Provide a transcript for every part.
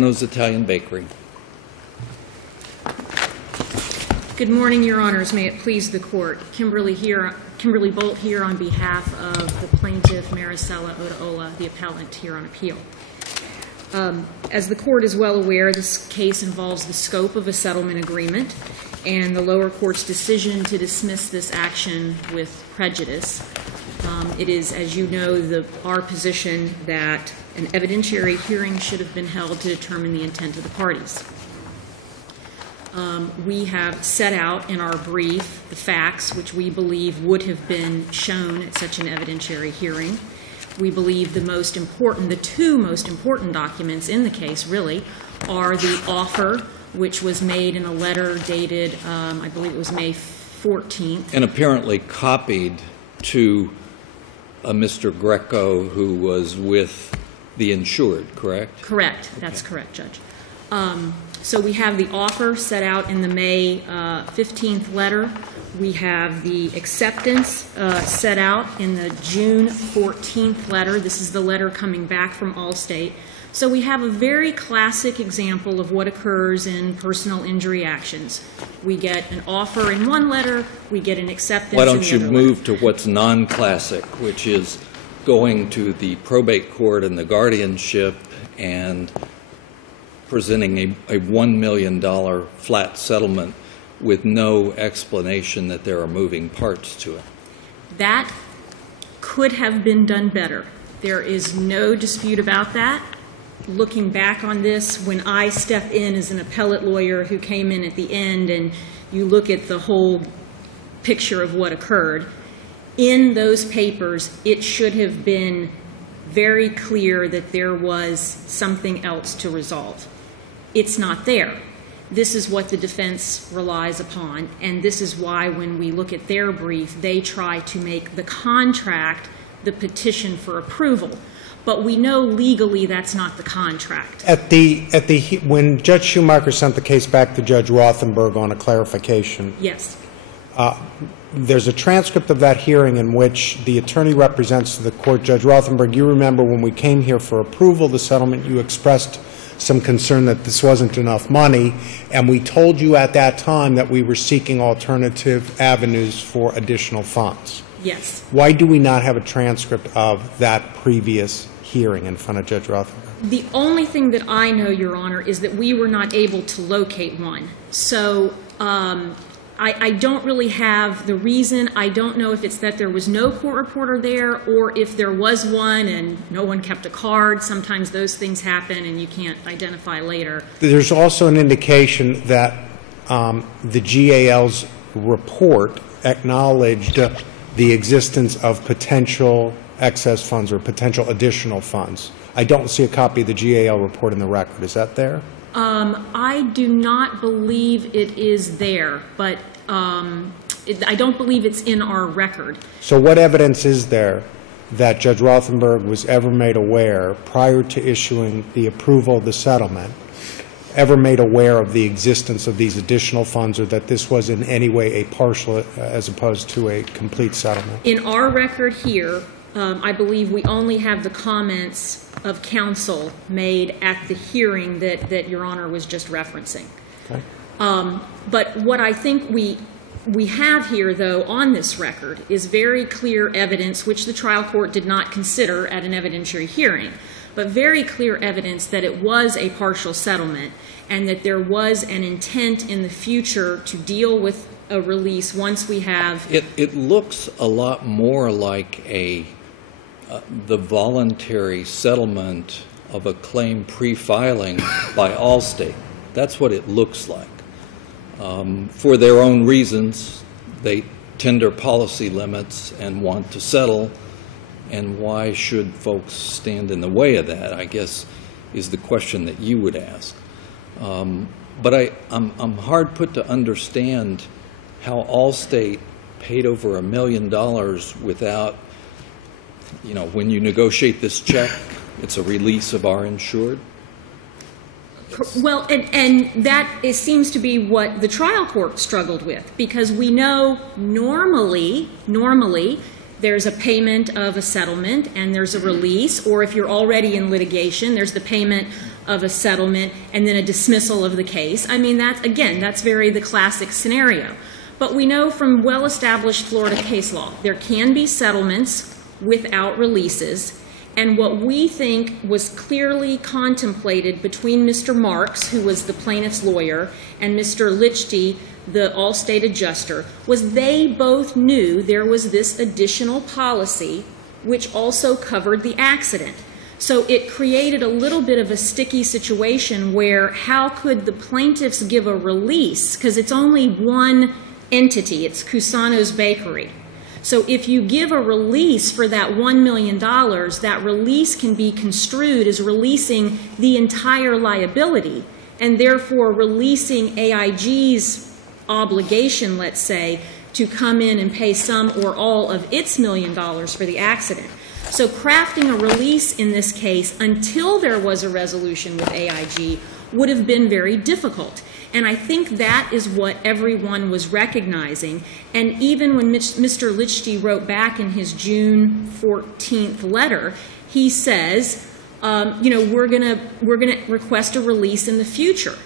Cusano's Italian Bakery. Good morning, Your Honors. May it please the Court. Kimberly Bolt here on behalf of the plaintiff, Maricela Otaola, the appellant here on appeal. As the Court is well aware, this case involves the scope of a settlement agreement and the lower court's decision to dismiss this action with prejudice. It is, as you know, our position that an evidentiary hearing should have been held to determine the intent of the parties. We have set out in our brief the facts which we believe would have been shown at such an evidentiary hearing. We believe the two most important documents in the case really are the offer, which was made in a letter dated, I believe it was May 14th. And apparently copied to a Mr. Greco who was with the insured, correct? Correct. Okay. That's correct, Judge. So we have the offer set out in the May 15th letter. We have the acceptance set out in the June 14th letter. This is the letter coming back from Allstate. So we have a very classic example of what occurs in personal injury actions. We get an offer in one letter, we get an acceptance in the other. Why don't you move to what's non-classic, which is going to the probate court and the guardianship and presenting a $1 million flat settlement with no explanation that there are moving parts to it. That could have been done better. There is no dispute about that. Looking back on this, when I step in as an appellate lawyer who came in at the end and you look at the whole picture of what occurred, in those papers it should have been very clear that there was something else to resolve. It's not there. This is what the defense relies upon, and this is why when we look at their brief, they try to make the contract the petition for approval. But we know legally that's not the contract. When Judge Schumacher sent the case back to Judge Rothenberg on a clarification, yes, there's a transcript of that hearing in which the attorney represents to the court, Judge Rothenberg, you remember when we came here for approval of the settlement, you expressed some concern that this wasn't enough money, and we told you at that time that we were seeking alternative avenues for additional funds. Yes. Why do we not have a transcript of that previous hearing in front of Judge Rothenberg? The only thing that I know, Your Honor, is that we were not able to locate one. So I don't really have the reason. I don't know if it's that there was no court reporter there or if there was one and no one kept a card. Sometimes those things happen and you can't identify later. There's also an indication that the GAL's report acknowledged the existence of potential excess funds or potential additional funds. I don't see a copy of the GAL report in the record. Is that there? I do not believe it is there, but I don't believe it's in our record. So what evidence is there that Judge Rothenberg was ever made aware prior to issuing the approval of the settlement, ever made aware of the existence of these additional funds or that this was in any way a partial as opposed to a complete settlement? In our record here, I believe we only have the comments of counsel made at the hearing that Your Honor was just referencing. Okay. But what I think we have here, though, on this record is very clear evidence, which the trial court did not consider at an evidentiary hearing, but very clear evidence that it was a partial settlement and that there was an intent in the future to deal with a release once we have. It looks a lot more like the voluntary settlement of a claim pre-filing by Allstate. That's what it looks like. For their own reasons, they tender policy limits and want to settle, and why should folks stand in the way of that, I guess, is the question that you would ask. But I'm hard put to understand how Allstate paid over $1 million without, you know, when you negotiate this check, it's a release of our insured. Well, and that seems to be what the trial court struggled with, because we know normally there's a payment of a settlement and there's a release, or if you're already in litigation, there's the payment of a settlement and then a dismissal of the case. I mean, that's very the classic scenario. But we know from well-established Florida case law, there can be settlements without releases. And what we think was clearly contemplated between Mr. Marks, who was the plaintiff's lawyer, and Mr. Lichty, the Allstate adjuster, was they both knew there was this additional policy which also covered the accident. So it created a little bit of a sticky situation where how could the plaintiffs give a release? Because it's only one entity, it's Cusano's Bakery. So if you give a release for that $1 million, that release can be construed as releasing the entire liability and therefore releasing AIG's obligation, let's say, to come in and pay some or all of its $1 million for the accident. So crafting a release in this case until there was a resolution with AIG would have been very difficult. And I think that is what everyone was recognizing. And even when Mr. Lichty wrote back in his June 14th letter, he says, we're gonna request a release in the future.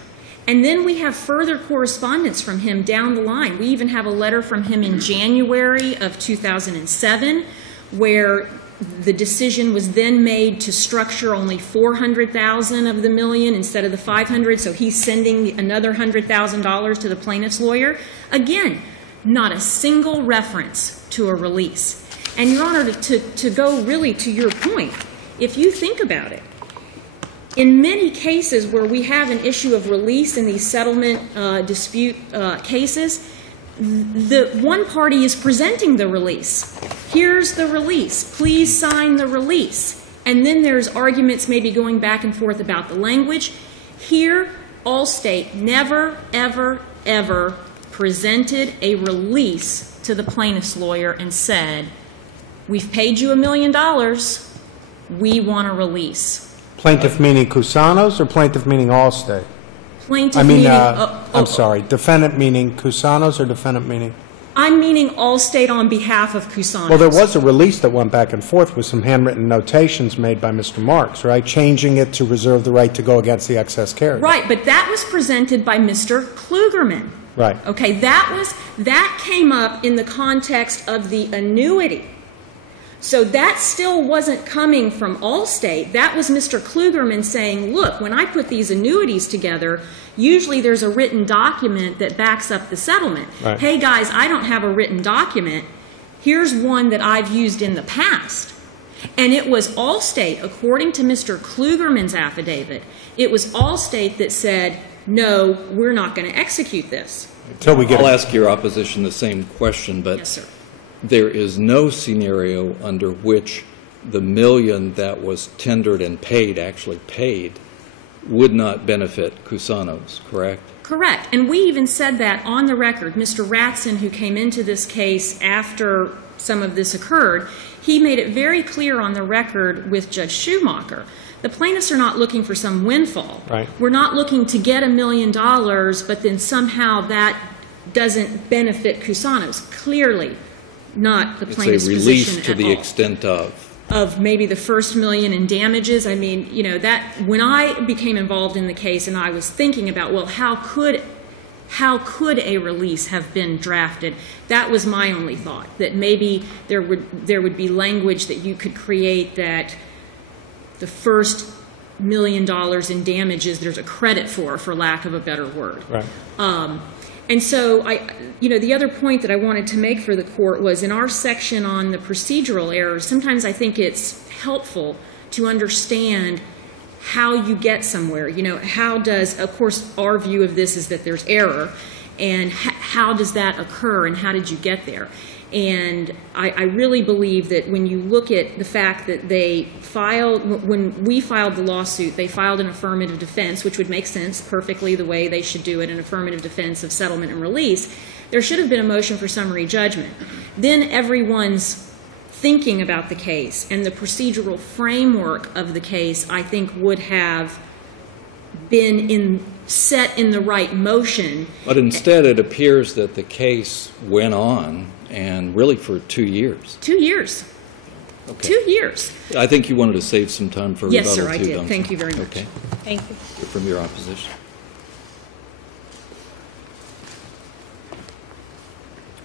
And then we have further correspondence from him down the line. We even have a letter from him in January of 2007 where the decision was then made to structure only $400,000 of the million instead of the $500,000, so he's sending another $100,000 to the plaintiff's lawyer. Again, not a single reference to a release. And, Your Honor, to go really to your point, if you think about it, in many cases where we have an issue of release in these settlement dispute cases, the one party is presenting the release. Here's the release. Please sign the release. And then there's arguments maybe going back and forth about the language. Here, Allstate never, ever, ever presented a release to the plaintiff's lawyer and said, we've paid you $1 million. We want a release. Plaintiff meaning Cusano's or plaintiff meaning Allstate? Plaintiff I'm sorry, defendant meaning Cusano's or defendant meaning? I'm meaning Allstate on behalf of Cusano. Well, there was a release that went back and forth with some handwritten notations made by Mr. Marks, right? Changing it to reserve the right to go against the excess carrier. Right, but that was presented by Mr. Klugerman. Right. Okay, that came up in the context of the annuity. So that still wasn't coming from Allstate. That was Mr. Klugerman saying, look, when I put these annuities together, usually there's a written document that backs up the settlement. Right. Hey, guys, I don't have a written document. Here's one that I've used in the past. And it was Allstate, according to Mr. Klugerman's affidavit, it was Allstate that said, no, we're not going to execute this. I'll ask your opposition the same question, but yes, sir. There is no scenario under which the $1 million that was tendered and paid, actually paid, would not benefit Cusano's, correct? Correct. And we even said that on the record. Mr. Ratson, who came into this case after some of this occurred, he made it very clear on the record with Judge Schumacher. The plaintiffs are not looking for some windfall. Right. We're not looking to get $1 million, but then somehow that doesn't benefit Cusano's. Clearly not the plaintiff's position at all. It's a release to the extent of maybe the first $1 million in damages. I mean, that when I became involved in the case and I was thinking about, well, how could a release have been drafted? That was my only thought, that maybe there would be language that you could create that the first $1 million in damages there's a credit for lack of a better word. Right. And so, the other point that I wanted to make for the court was in our section on the procedural errors, sometimes I think it's helpful to understand how you get somewhere. How does, of course, our view of this is that there's error, and how does that occur, and how did you get there? And I really believe that when you look at the fact that when we filed the lawsuit, they filed an affirmative defense, which would make sense perfectly the way they should do it, an affirmative defense of settlement and release. There should have been a motion for summary judgment. Then everyone's thinking about the case and the procedural framework of the case, I think, would have been set in the right motion. But instead, it appears that the case went on, and really for 2 years. 2 years. Okay. 2 years. I think you wanted to save some time for rebuttal, Yes, sir, I too, did. don't Thank you very much. Okay. Thank you. From your opposition.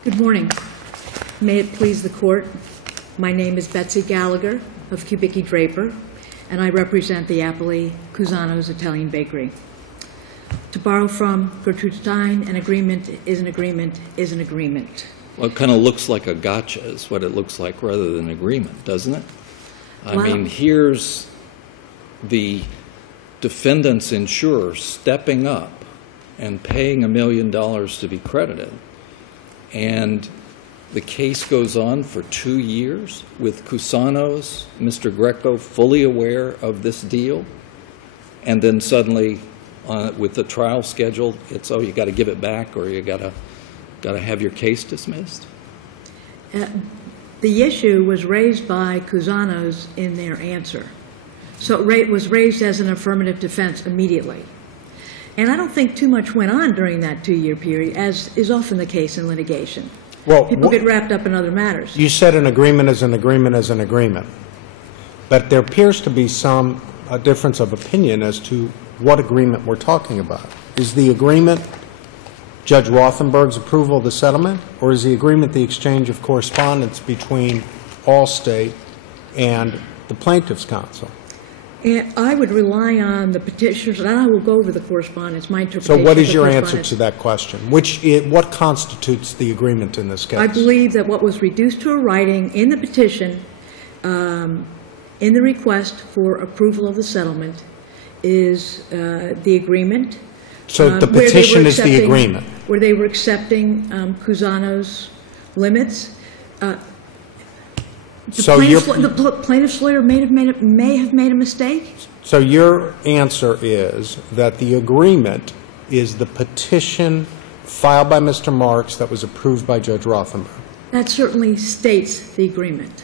Good morning. May it please the court, my name is Betsy Gallagher of Kubicki Draper, and I represent the appellee Cusano's Italian Bakery. To borrow from Gertrude Stein, an agreement is an agreement is an agreement. Well, it kind of looks like a gotcha is what it looks like rather than agreement, doesn't it? I Wow. mean, here's the defendant's insurer stepping up and paying $1 million to be credited. And the case goes on for 2 years with Cusano's, Mr. Greco, fully aware of this deal. And then suddenly, with the trial scheduled, it's, oh, you got to give it back or you got to have your case dismissed? The issue was raised by Cusano's in their answer. So it was raised as an affirmative defense immediately. And I don't think too much went on during that 2-year period, as is often the case in litigation. Well, People get wrapped up in other matters. You said an agreement is an agreement is an agreement. But there appears to be some difference of opinion as to what agreement we're talking about. Is the agreement Judge Rothenberg's approval of the settlement, or is the agreement the exchange of correspondence between Allstate and the plaintiff's counsel? And I would rely on the petitioners, and I will go over the correspondence, my interpretation So what of is the your answer correspondence. to that question? What constitutes the agreement in this case? I believe that what was reduced to a writing in the petition, in the request for approval of the settlement, is the agreement. So the where they were petition is the accepting- agreement. Where they were accepting Cusano's limits. So The plaintiff's lawyer may have made a mistake. So your answer is that the agreement is the petition filed by Mr. Marks that was approved by Judge Rothenberg. That certainly states the agreement.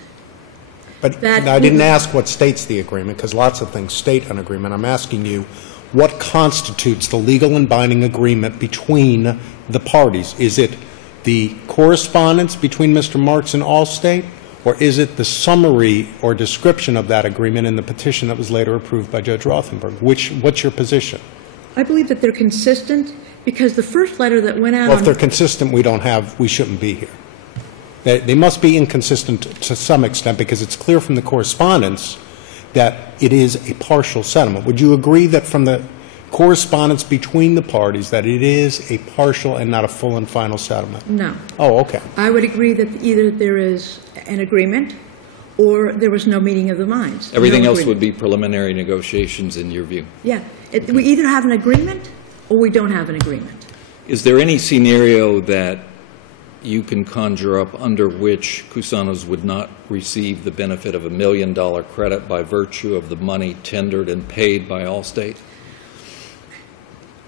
But That I didn't is- ask what states the agreement, because lots of things state an agreement. I'm asking you, what constitutes the legal and binding agreement between the parties? Is it the correspondence between Mr. Marks and Allstate, or is it the summary or description of that agreement in the petition that was later approved by Judge Rothenberg? What's your position? I believe that they're consistent because the first letter that went out Well, if on... they're consistent, we shouldn't be here. They must be inconsistent to some extent, because it's clear from the correspondence that it is a partial settlement. Would you agree that from the correspondence between the parties that it is a partial and not a full and final settlement? No. Oh, okay. I would agree that either there is an agreement or there was no meeting of the minds. Everything No else agreement. would be preliminary negotiations in your view. Yeah. We either have an agreement or we don't have an agreement. Is there any scenario that you can conjure up under which Cusano's would not receive the benefit of $1 million credit by virtue of the money tendered and paid by Allstate?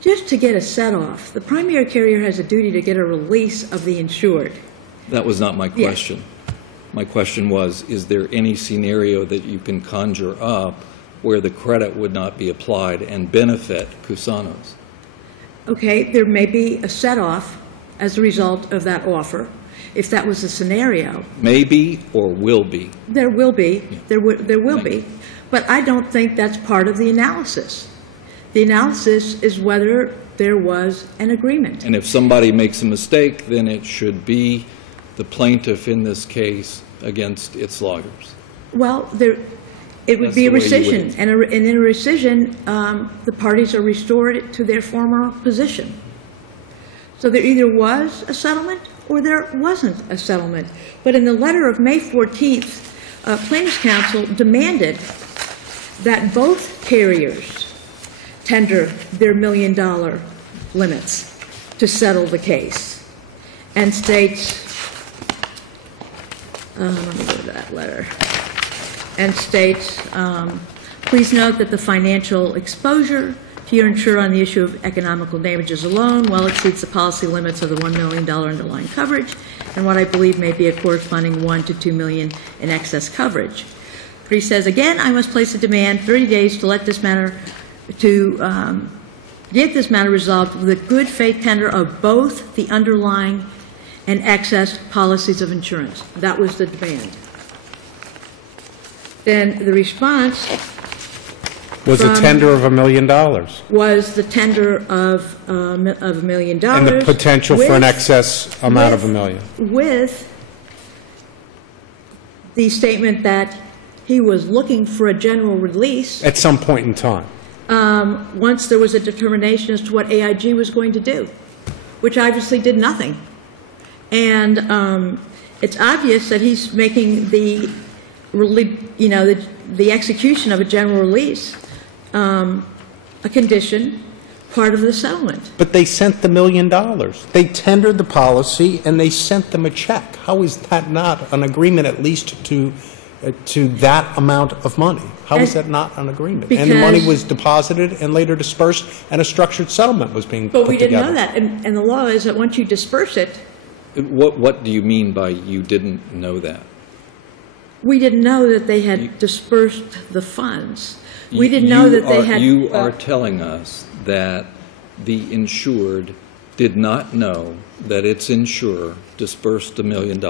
Just to get a set-off, the primary carrier has a duty to get a release of the insured. That was not my question. My question was, is there any scenario that you can conjure up where the credit would not be applied and benefit Cusano's? Okay, there may be a set-off as a result of that offer. If that was the scenario, Maybe or will be? there will be. There will Thank be. you. But I don't think that's part of the analysis. The analysis is whether there was an agreement. And if somebody makes a mistake, then it should be the plaintiff in this case against its lawyers. Well, it would That's be a the way you rescission, would- and in a rescission, the parties are restored to their former position. So there either was a settlement or there wasn't a settlement. But in the letter of May 14th, plaintiff's counsel demanded that both carriers tender their $1 million limits to settle the case, and states, let me go to that letter, and states, please note that the financial exposure to your insurer on the issue of economical damages alone well exceeds the policy limits of the $1 million underlying coverage and what I believe may be a corresponding $1 to $2 million in excess coverage. But he says, again, I must place a demand 30 days to let this matter, to get this matter resolved with a good faith tender of both the underlying and excess policies of insurance. That was the demand. then the response Was a tender of $1 million. was the tender of $1 million. And the potential for an excess amount of $1 million. With the statement that he was looking for a general release. At some point in time. Once there was a determination as to what AIG was going to do, which obviously did nothing. And it's obvious that he's making the execution of a general release a condition, part of the settlement. But they sent the $1 million. They tendered the policy and they sent them a check. How is that not an agreement, at least to that amount of money? How is that not an agreement? And the money was deposited and later dispersed, and a structured settlement was being put together. But we didn't know that, and the law is that once you disperse it. What do you mean by you didn't know that? We didn't know that they had dispersed the funds. We didn't know that they had. You are telling us that the insured did not know that its insurer dispersed $1 million.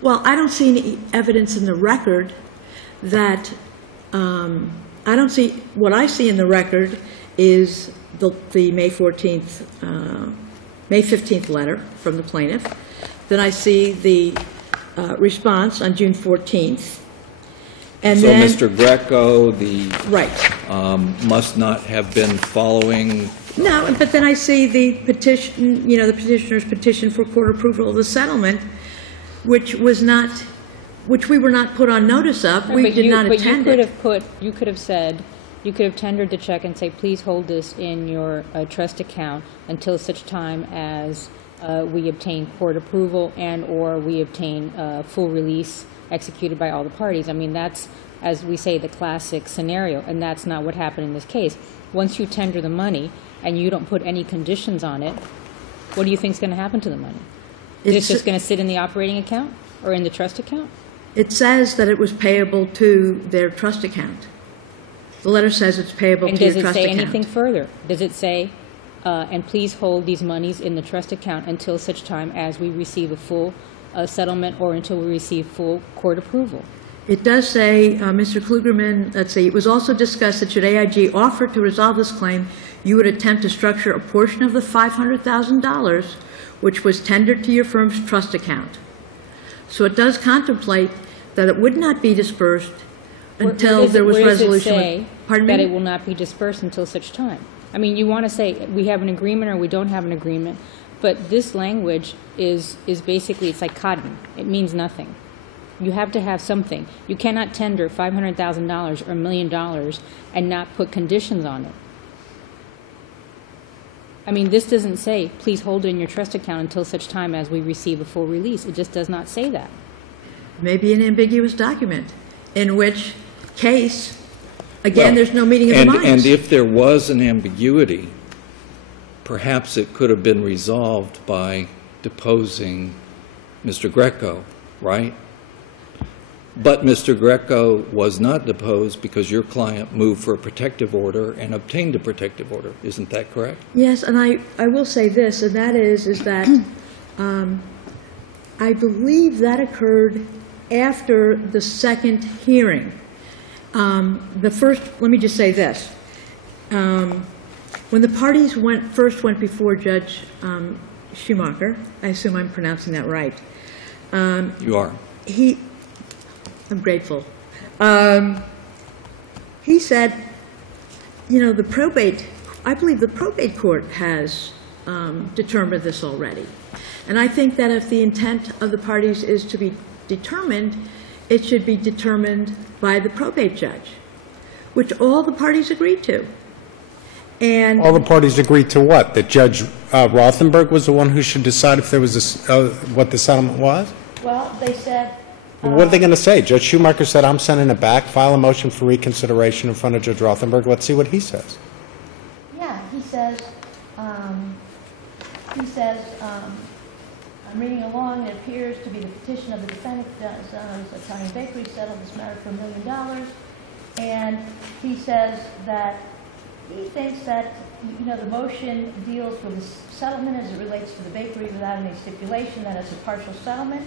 Well, I don't see any evidence in the record that, I don't see, what I see in the record is the May 15th letter from the plaintiff. Then I see the response on June 14th. And so then, Mr. Greco, right. Must not have been following. No, but then I see the petition, the petitioner's petition for court approval of the settlement, which we were not put on notice of. We did not attend it. You could have said, you could have tendered the check and say, please hold this in your trust account until such time as we obtain court approval and or we obtain full release executed by all the parties. I mean, that's, as we say, the classic scenario, and that's not what happened in this case. Once you tender the money and you don't put any conditions on it, what do you think is going to happen to the money? Is it just going to sit in the operating account or in the trust account? It says that it was payable to their trust account. The letter says it's payable to your trust account. And does it say anything further? Does it say, and please hold these monies in the trust account until such time as we receive a full settlement or until we receive full court approval? It does say, Mr. Klugerman, let's see, it was also discussed that should AIG offer to resolve this claim, you would attempt to structure a portion of the $500,000 which was tendered to your firm's trust account. So it does contemplate that it would not be dispersed until there was resolution. Where does it say Pardon me? that it will not be dispersed until such time? I mean, you want to say we have an agreement or we don't have an agreement, but this language is basically, it's like cotton. It means nothing. You have to have something. You cannot tender $500,000 or $1 million and not put conditions on it. I mean, this doesn't say, please hold it in your trust account until such time as we receive a full release. It just does not say that. Maybe an ambiguous document, in which case, again, there's no meeting of the minds. And if there was an ambiguity, perhaps it could have been resolved by deposing Mr. Greco, right? But Mr. Greco was not deposed because your client moved for a protective order and obtained a protective order. Isn't that correct? Yes, and I will say this, and that is that I believe that occurred after the second hearing. The first, let me just say this. When the parties first went before Judge Schumacher, I assume I'm pronouncing that right. You are. I'm grateful. He said, I believe the probate court has determined this already. And I think that if the intent of the parties is to be determined, it should be determined by the probate judge, which all the parties agreed to. And all the parties agreed to what? That Judge Rothenberg was the one who should decide if there was what the settlement was? Well, they said... what are they going to say? Judge Schumacher said, I'm sending it back, file a motion for reconsideration in front of Judge Rothenberg. Let's see what he says. Yeah, he says, I'm reading along, it appears to be the petition of the defendant, Italian Bakery, settled this matter for $1 million. And he says that he thinks that, the motion deals with the settlement as it relates to the bakery without any stipulation that it's a partial settlement.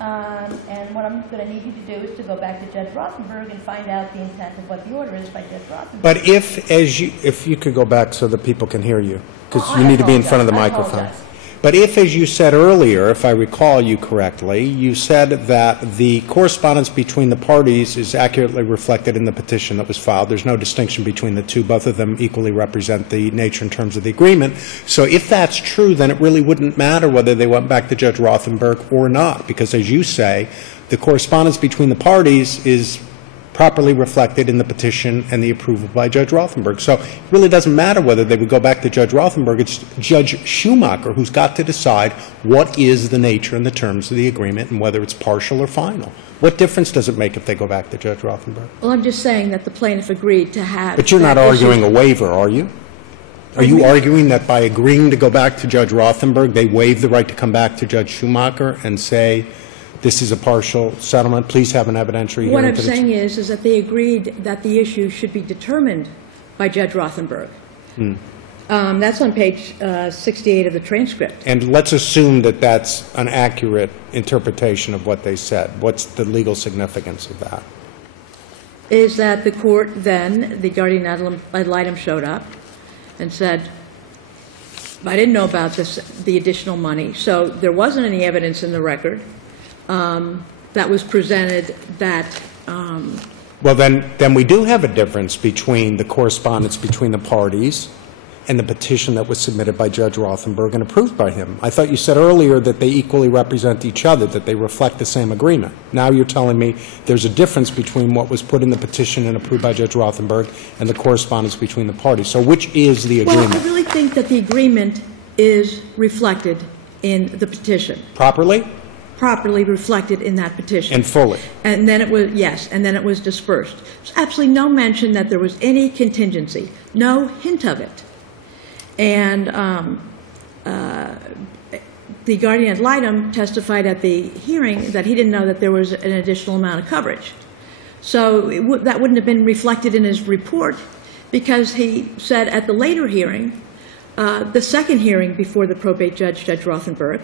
And what I'm going to need you to do is to go back to Judge Rothenberg and find out the intent of what the order is by Judge Rothenberg. But if you could go back so that people can hear you, because you need to be in front of the microphone. But if, as you said earlier, if I recall you correctly, you said that the correspondence between the parties is accurately reflected in the petition that was filed. There's no distinction between the two. Both of them equally represent the nature and terms of the agreement. So if that's true, then it really wouldn't matter whether they went back to Judge Rothenberg or not, because, as you say, the correspondence between the parties is properly reflected in the petition and the approval by Judge Rothenberg. So it really doesn't matter whether they would go back to Judge Rothenberg. It's Judge Schumacher who's got to decide what is the nature and the terms of the agreement and whether it's partial or final. What difference does it make if they go back to Judge Rothenberg? Well, I'm just saying that the plaintiff agreed to have... But you're not arguing a waiver, are you? Are you arguing that by agreeing to go back to Judge Rothenberg, they waive the right to come back to Judge Schumacher and say, this is a partial settlement, please have an evidentiary hearing? What I'm saying is that they agreed that the issue should be determined by Judge Rothenberg. That's on page 68 of the transcript. And let's assume that that's an accurate interpretation of what they said. What's the legal significance of that? Is that the court then, the guardian ad litem showed up and said, I didn't know about the additional money, so there wasn't any evidence in the record that was presented that... Well, then we do have a difference between the correspondence between the parties and the petition that was submitted by Judge Rothenberg and approved by him. I thought you said earlier that they equally represent each other, that they reflect the same agreement. Now you're telling me there's a difference between what was put in the petition and approved by Judge Rothenberg and the correspondence between the parties. So which is the agreement? Well, I really think that the agreement is reflected in the petition. Properly? Properly reflected in that petition. And fully? And then it was, yes, and then it was dispersed. There's absolutely no mention that there was any contingency, no hint of it. And the guardian ad litem testified at the hearing that he didn't know that there was an additional amount of coverage. So that wouldn't have been reflected in his report because he said at the later hearing, the second hearing before the probate judge, Judge Rothenberg,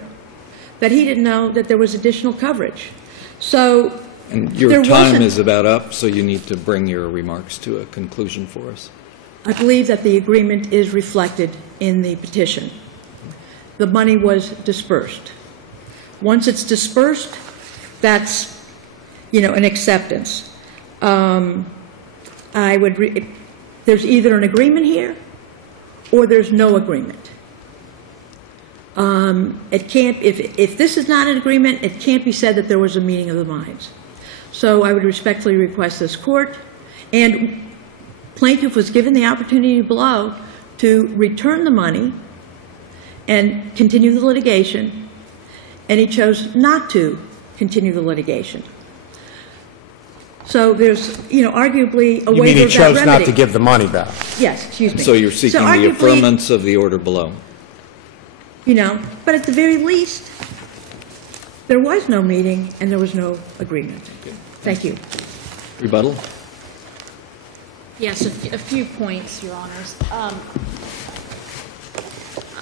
that he didn't know that there was additional coverage. So and your time is about up, so you need to bring your remarks to a conclusion for us. I believe that the agreement is reflected in the petition. The money was dispersed. Once it's dispersed, that's, an acceptance. There's either an agreement here or there's no agreement. It can't, if this is not an agreement, it can't be said that there was a meeting of the minds. So I would respectfully request this court, and plaintiff was given the opportunity below to return the money and continue the litigation, and he chose not to continue the litigation. So there's, arguably a waiver of that remedy. You mean he chose not to give the money back? Yes, excuse me. So you're seeking the affirmance of the order below? But at the very least, there was no meeting and there was no agreement. Okay. Thank you. Rebuttal? Yes, a few points, Your Honors.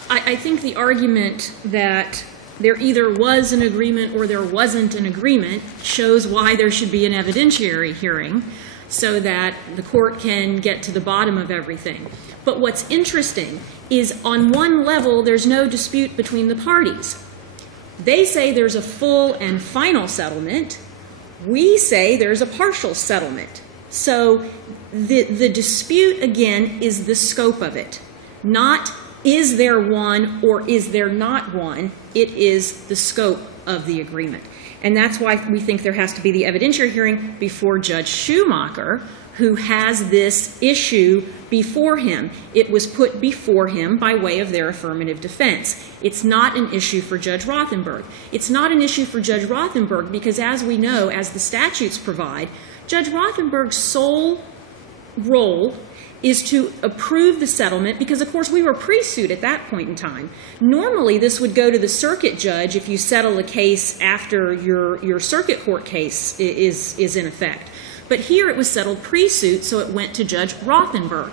I think the argument that there either was an agreement or there wasn't an agreement shows why there should be an evidentiary hearing so that the court can get to the bottom of everything. But what's interesting is on one level, there's no dispute between the parties. They say there's a full and final settlement. We say there's a partial settlement. So the dispute, again, is the scope of it. Not is there one or is there not one. It is the scope of the agreement. And that's why we think there has to be the evidentiary hearing before Judge Schumacher, who has this issue before him. It was put before him by way of their affirmative defense. It's not an issue for Judge Rothenberg. It's not an issue for Judge Rothenberg because, as we know, as the statutes provide, Judge Rothenberg's sole role is to approve the settlement because, of course, we were pre-suit at that point in time. Normally, this would go to the circuit judge if you settle a case after your circuit court case is in effect. But here it was settled pre-suit, so it went to Judge Rothenberg.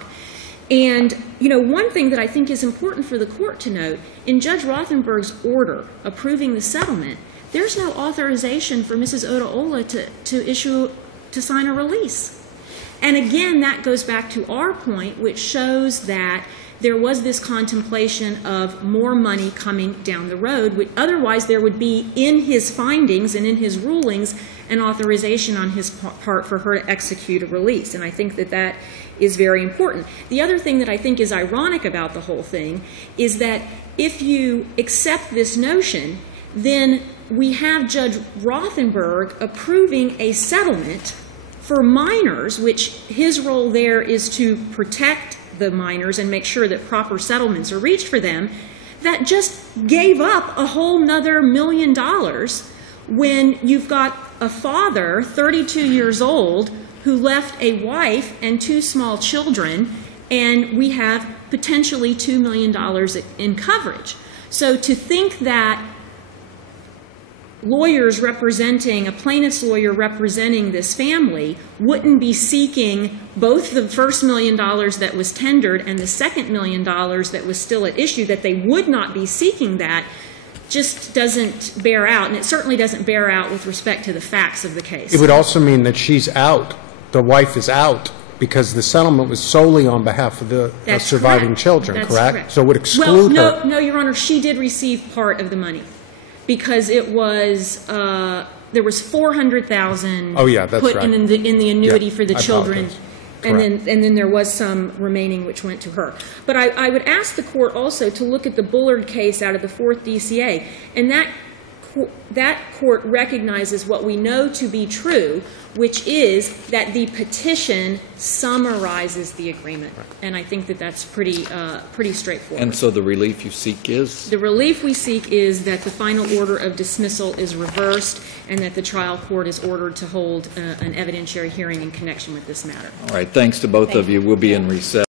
And, one thing that I think is important for the court to note, in Judge Rothenberg's order approving the settlement, there's no authorization for Mrs. Odaola to sign a release. And again, that goes back to our point, which shows that there was this contemplation of more money coming down the road. Otherwise, there would be in his findings and in his rulings an authorization on his part for her to execute a release. And I think that that is very important. The other thing that I think is ironic about the whole thing is that if you accept this notion, then we have Judge Rothenberg approving a settlement for minors, which his role there is to protect the minors and make sure that proper settlements are reached for them, that just gave up a whole nother $1 million when you've got a father, 32 years old, who left a wife and 2 small children, and we have potentially $2 million in coverage. So to think that lawyers representing, a plaintiff's lawyer representing this family wouldn't be seeking both the first $1 million that was tendered and the second $1 million that was still at issue, that they would not be seeking that, just doesn't bear out. And it certainly doesn't bear out with respect to the facts of the case. It would also mean that she's out. The wife is out because the settlement was solely on behalf of the surviving children, That's correct? So it would exclude her. No, Your Honor, she did receive part of the money because it was there was $400,000 put in the annuity for the children, and then there was some remaining which went to her. But I would ask the court also to look at the Bullard case out of the 4th DCA, and that court recognizes what we know to be true, which is that the petition summarizes the agreement. And I think that that's pretty straightforward. And so the relief you seek is? The relief we seek is that the final order of dismissal is reversed and that the trial court is ordered to hold an evidentiary hearing in connection with this matter. All right. Thanks to both of you. We'll be in recess.